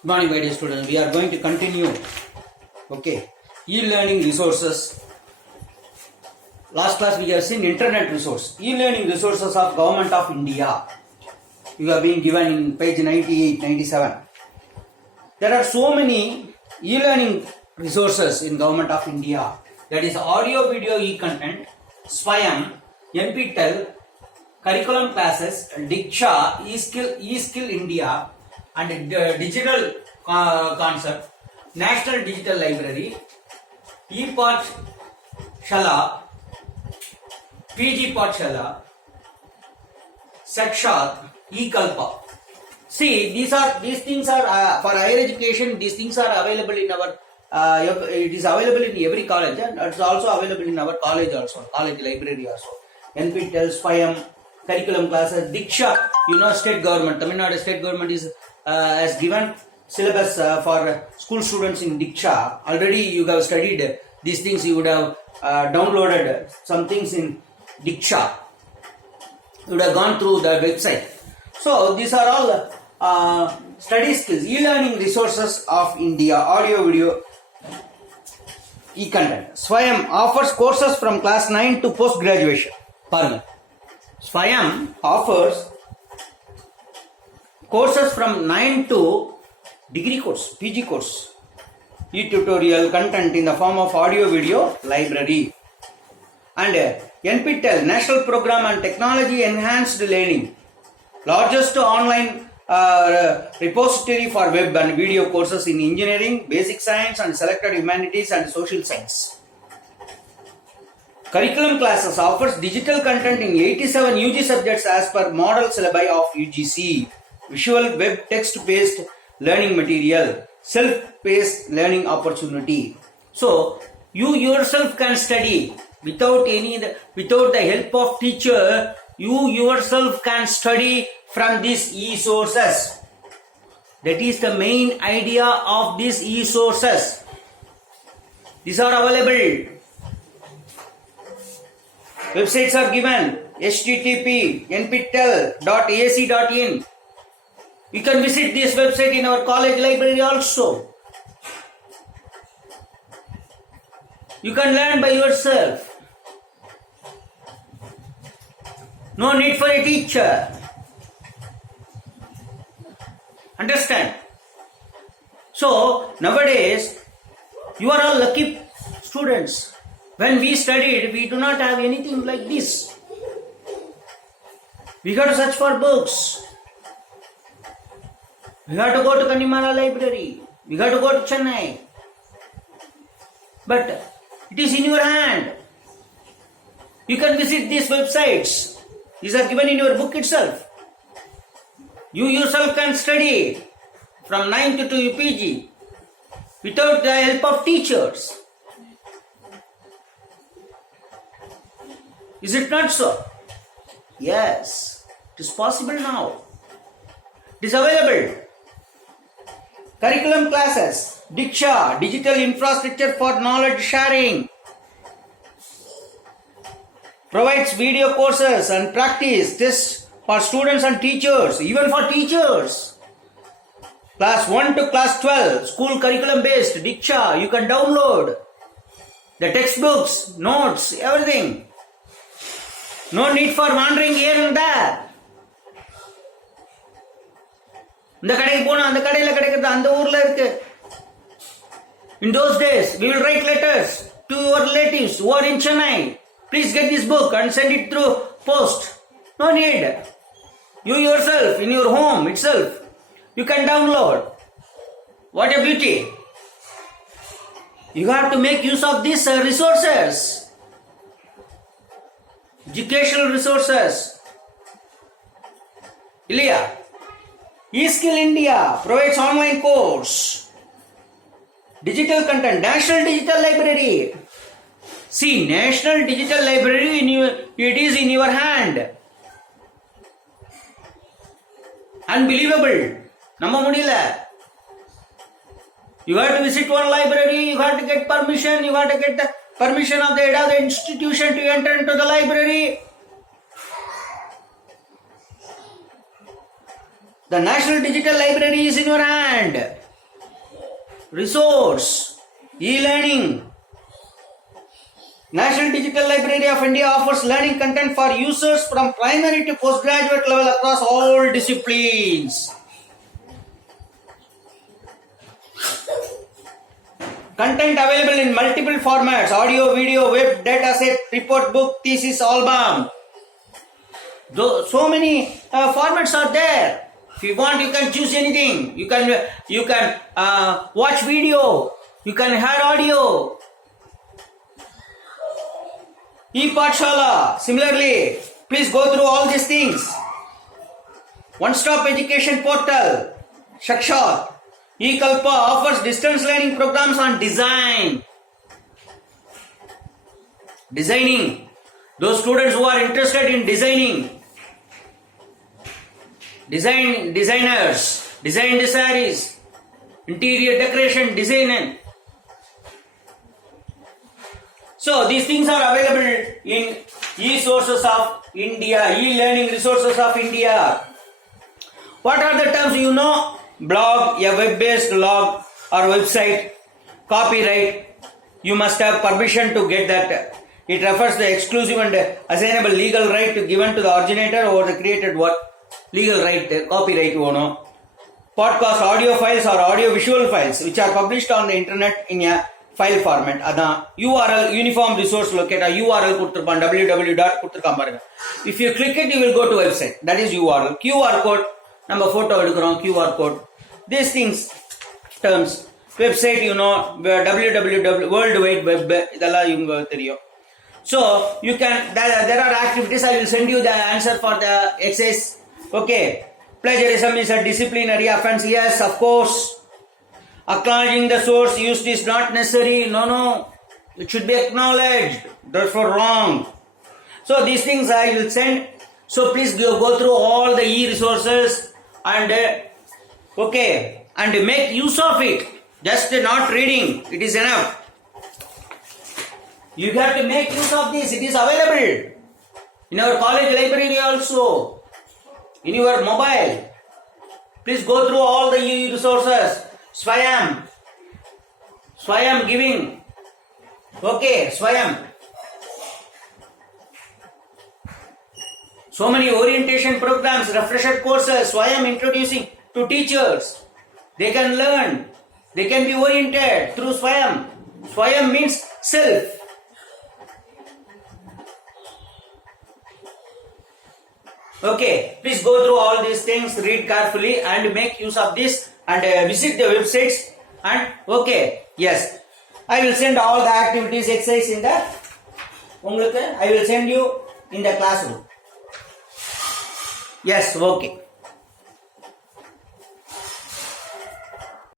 Good morning, my dear students. We are going to continue. Okay, e-learning resources. Last class we have seen internet resource. E-learning resources of Government of India. You have been given in page 98, 97. There are so many e-learning resources in Government of India. That is audio, video, e-content, Swayam, NPTEL, curriculum classes, Diksha, e-skill India, and digital concept, National Digital Library, e-Pathshala, PG Pathshala, Sakshat, e-Kalpa. See, these things are for higher education. These things are available in our. It is available in every college, and it's also available in our college also, college library also. NPTEL, Swayam, curriculum classes, Diksha. State government, Tamil Nadu state government has given syllabus for school students in Diksha. Already you have studied these things. You would have downloaded some things in Diksha. You would have gone through the website. So these are all study skills, e-learning resources of India, audio, video, e-content. Swayam offers courses from class 9 to post-graduation. Pardon. Swayam offers courses from 9 to degree course, PG course, e-tutorial content in the form of audio, video, library. And NPTEL, National Program on Technology Enhanced Learning, largest online repository for web and video courses in engineering, basic science and selected humanities and social science. Curriculum classes offers digital content in 87 UG subjects as per model syllabi of UGC. Visual web text-based learning material, self-paced learning opportunity. So you yourself can study without the help of teacher. You yourself can study from these e-sources. That is the main idea of these e-sources. These are available. Websites are given. http nptel.ac.in. You can visit this website in our college library also. You can learn by yourself. No need for a teacher. Understand? So, nowadays, you are all lucky students. When we studied, we do not have anything like this. We got to search for books. We got to go to Kannimala library. We got to go to Chennai. But it is in your hand. You can visit these websites. These are given in your book itself. You yourself can study from 9th to UPG without the help of teachers. Is it not so? Yes, it is possible now. It is available. Curriculum classes, Diksha, digital infrastructure for knowledge sharing, provides video courses and practice tests for students and teachers, even for teachers. Class 1 to class 12, school curriculum based, Diksha, you can download the textbooks, notes, everything. No need for wandering here and there. இந்த கடைக்கு போனா அந்த கடையில கிடைக்கிறது அந்த ஊர்ல இருக்கு. In those days, we will write letters to your relatives who are in Chennai. Please get this book and send it through post. No need. You yourself, in your home itself, you can download. What a beauty. You have to make use of these resources. Educational resources. Ilya. e-skill India provides online course. Digital content, National Digital Library. See, National Digital Library, it is in your hand. Unbelievable. Namma mudiyala. You have to visit one library, you have to get permission, you have to get the permission of the head of the institution to enter into the library. The National Digital Library is in your hand. resource, e-learning. National Digital Library of India offers learning content for users from primary to postgraduate level across all disciplines. Content available in multiple formats: audio, video, web, dataset, report, book, thesis, album. So many formats are there. If you want, you can choose anything. You can watch video. You can hear audio. E-Pathshala. Similarly, please go through all these things. One-stop education portal. Sakshat. eKalpa offers distance learning programs on designing. Those students who are interested in designers, design the sarees, interior decoration, design. So these things are available in e-sources of India, e-learning resources of India. What are the terms you know? Blog, a web-based blog or website. Copyright, you must have permission to get that. It refers to the exclusive and assignable legal right given to the originator over the created work. Legal right, copyright owner. Podcast audio files or audio visual files which are published on the internet in a file format. Adha URL, uniform resource locator, URL kuduthirpan, www.kuduthirkan. If you click it, you will go to website. That is URL. QR code, நம்ம photo எடுக்கிறோம், QR code. These things, terms. Website, you know, www, World Wide Web, இதெல்லாம் இவங்க தெரியும். So, you can, there are activities. I will send you the answer for the exercise. Okay. Plagiarism is a disciplinary offense. Yes, of course. Acknowledging the source used is not necessary. No. It should be acknowledged. Therefore, wrong. So, these things I will send. So, please go through all the e-resources and and make use of it. Just not reading, it is enough. You have to make use of this. It is available in our college library also, in your mobile. Please go through all the e-resources. Swayam giving. Okay, Swayam. So many orientation programs, refresher courses, Swayam introducing to teachers. They can learn. They can be oriented through Swayam. Swayam means self. Okay, please go through all these things, read carefully and make use of this and visit the websites and okay, yes. I will send all the activities exercise in the I will send you in the classroom. Yes, okay.